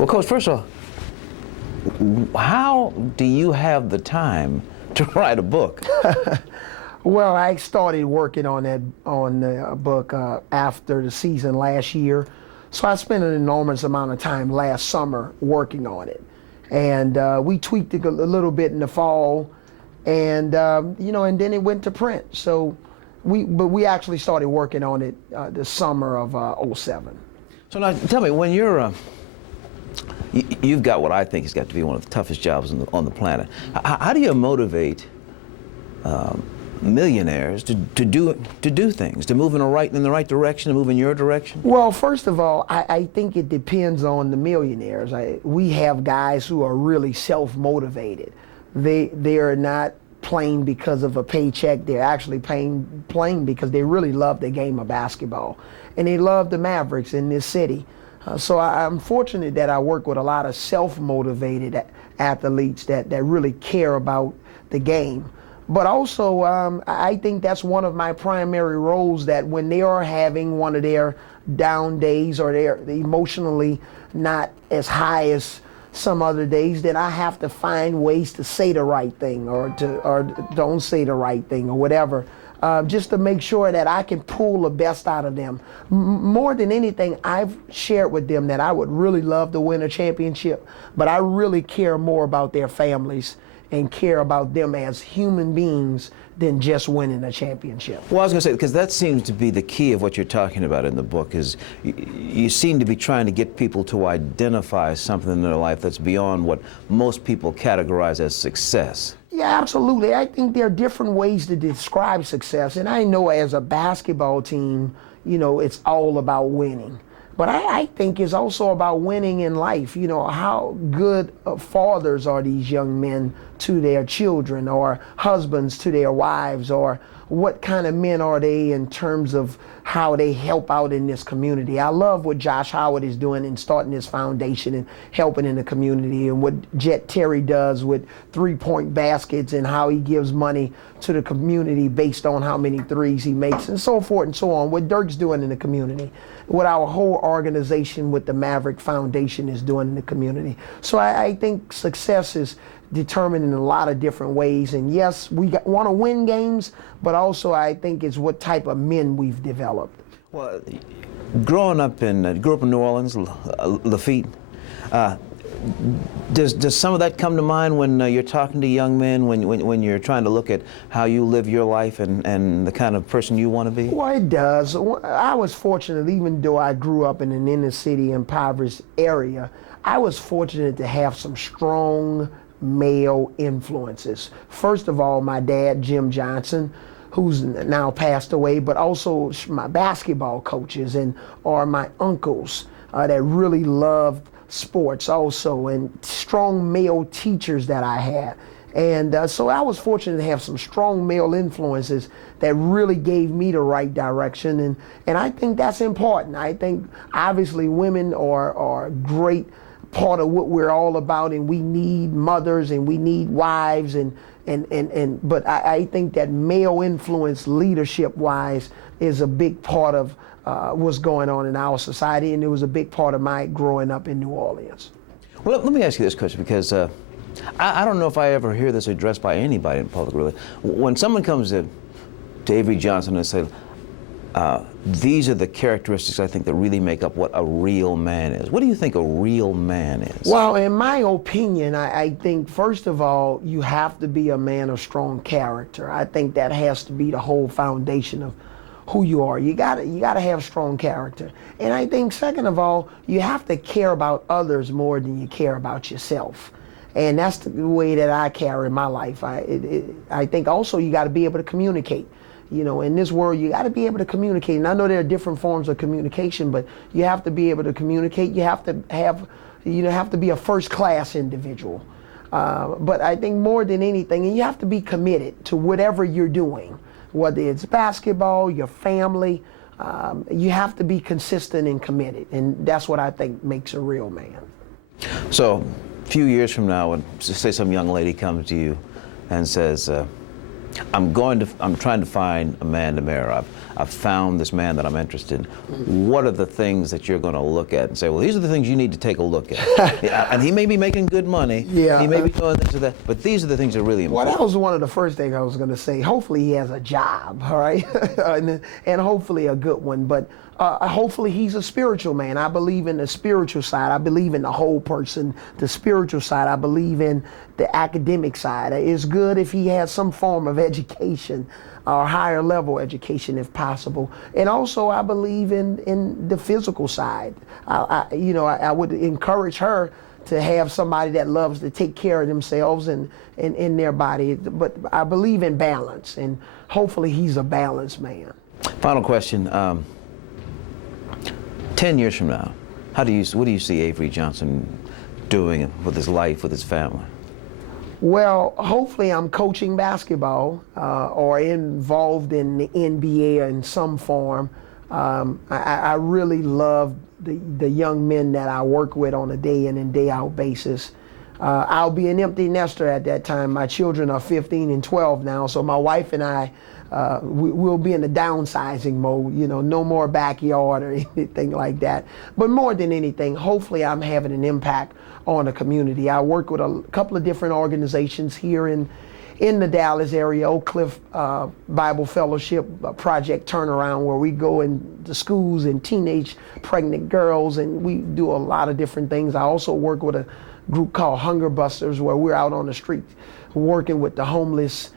Well, Coach, first of all, how do you have the time to write a book? Well, I started working on the book after the season last year, so I spent an enormous amount of time last summer working on it, and we tweaked it a little bit in the fall, and and then it went to print. So we actually started working on it the summer of '07. So now, tell me, when you're you've got what I think has got to be one of the toughest jobs on the planet. How do you motivate millionaires to do things, to move in the right direction, to move in your direction? Well, first of all, I think it depends on the millionaires. We have guys who are really self-motivated. They are not playing because of a paycheck. They're actually playing because they really love the game of basketball, and they love the Mavericks in this city. So I'm fortunate that I work with a lot of self-motivated athletes that really care about the game. But also, I think that's one of my primary roles, that when they are having one of their down days or they're emotionally not as high as some other days, that I have to find ways to say the right thing or don't say the right thing or whatever. Just to make sure that I can pull the best out of them. More than anything, I've shared with them that I would really love to win a championship, but I really care more about their families and care about them as human beings than just winning a championship. Well, I was going to say, because that seems to be the key of what you're talking about in the book, is you seem to be trying to get people to identify something in their life that's beyond what most people categorize as success. Yeah, absolutely. I think there are different ways to describe success, and I know as a basketball team, it's all about winning. But I think it's also about winning in life. How good fathers are these young men to their children, or husbands to their wives, or what kind of men are they in terms of how they help out in this community. I love what Josh Howard is doing in starting this foundation and helping in the community, and what Jet Terry does with three-point baskets and how he gives money to the community based on how many threes he makes, and so forth and so on. What Dirk's doing in the community, what our whole organization with the Maverick Foundation is doing in the community. So I think success is determined in a lot of different ways. And yes, we want to win games, but also I think it's what type of men we've developed. Well, grew up in New Orleans, Lafitte. Does some of that come to mind when you're talking to young men, when you're trying to look at how you live your life and the kind of person you want to be? Well, it does. I was fortunate, even though I grew up in an inner city impoverished area, I was fortunate to have some strong male influences. First of all, my dad, Jim Johnson, who's now passed away, but also my basketball coaches or my uncles that really loved sports also, and strong male teachers that I had. And so I was fortunate to have some strong male influences that really gave me the right direction, and I think that's important. I think obviously women are a great part of what we're all about, and we need mothers and we need wives, but I think that male influence leadership wise is a big part of what's going on in our society, and it was a big part of my growing up in New Orleans. Well, let me ask you this question, because I don't know if I ever hear this addressed by anybody in public, really. When someone comes to Avery Johnson and say, these are the characteristics I think that really make up what a real man is. What do you think a real man is? Well, in my opinion, I think first of all, you have to be a man of strong character. I think that has to be the whole foundation of who you are. You gotta have strong character. And I think second of all, you have to care about others more than you care about yourself. And that's the way that I carry my life. I think also you gotta be able to communicate. In this world, you got to be able to communicate. And I know there are different forms of communication, but you have to be able to communicate. You have to be a first-class individual. But I think more than anything, and you have to be committed to whatever you're doing, whether it's basketball, your family. You have to be consistent and committed, and that's what I think makes a real man. So, a few years from now, when say some young lady comes to you and says, I'm trying to find a man to marry. I've found this man that I'm interested in. What are the things that you're going to look at and say, well, these are the things you need to take a look at? Yeah, and he may be making good money. Yeah. He may be doing this or that, but these are the things that are really important. Well, that was one of the first things I was going to say. Hopefully he has a job, all right? and hopefully a good one. But hopefully he's a spiritual man. I believe in the spiritual side. I believe in the whole person, the spiritual side. I believe in the academic side. It's good if he has some form of education or higher level education if possible. And also I believe in the physical side. I would encourage her to have somebody that loves to take care of themselves and in their body. But I believe in balance, and hopefully he's a balanced man. Final question. 10 years from now, what do you see Avery Johnson doing with his life, with his family? Well, hopefully I'm coaching basketball or involved in the NBA in some form. I really love the young men that I work with on a day in and day out basis. I'll be an empty nester at that time. My children are 15 and 12 now, so my wife and I, we'll be in the downsizing mode, no more backyard or anything like that. But more than anything, hopefully I'm having an impact on the community. I work with a couple of different organizations here in the Dallas area, Oak Cliff Bible Fellowship Project Turnaround, where we go into schools and teenage pregnant girls, and we do a lot of different things. I also work with a group called Hunger Busters, where we're out on the street working with the homeless,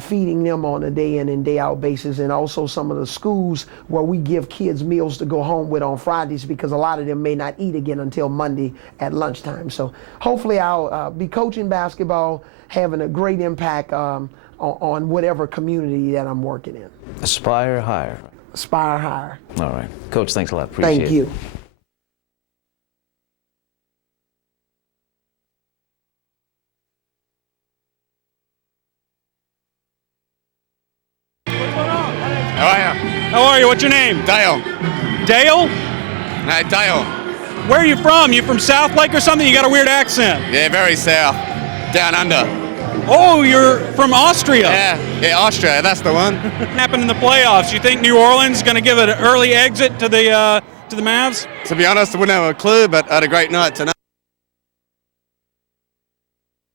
feeding them on a day in and day out basis, and also some of the schools where we give kids meals to go home with on Fridays, because a lot of them may not eat again until Monday at lunchtime. So hopefully I'll be coaching basketball, having a great impact on whatever community that I'm working in. Aspire higher. Aspire higher. All right. Coach, thanks a lot. Appreciate it. Thank you. How are you? What's your name? Dale. Dale? Dale. Where are you from? You from South Lake or something? You got a weird accent. Yeah, very south. Down under. Oh, you're from Austria. Yeah, Austria, that's the one. What happened in the playoffs? You think New Orleans is going to give an early exit to the Mavs? To be honest, I wouldn't have a clue, but I had a great night tonight.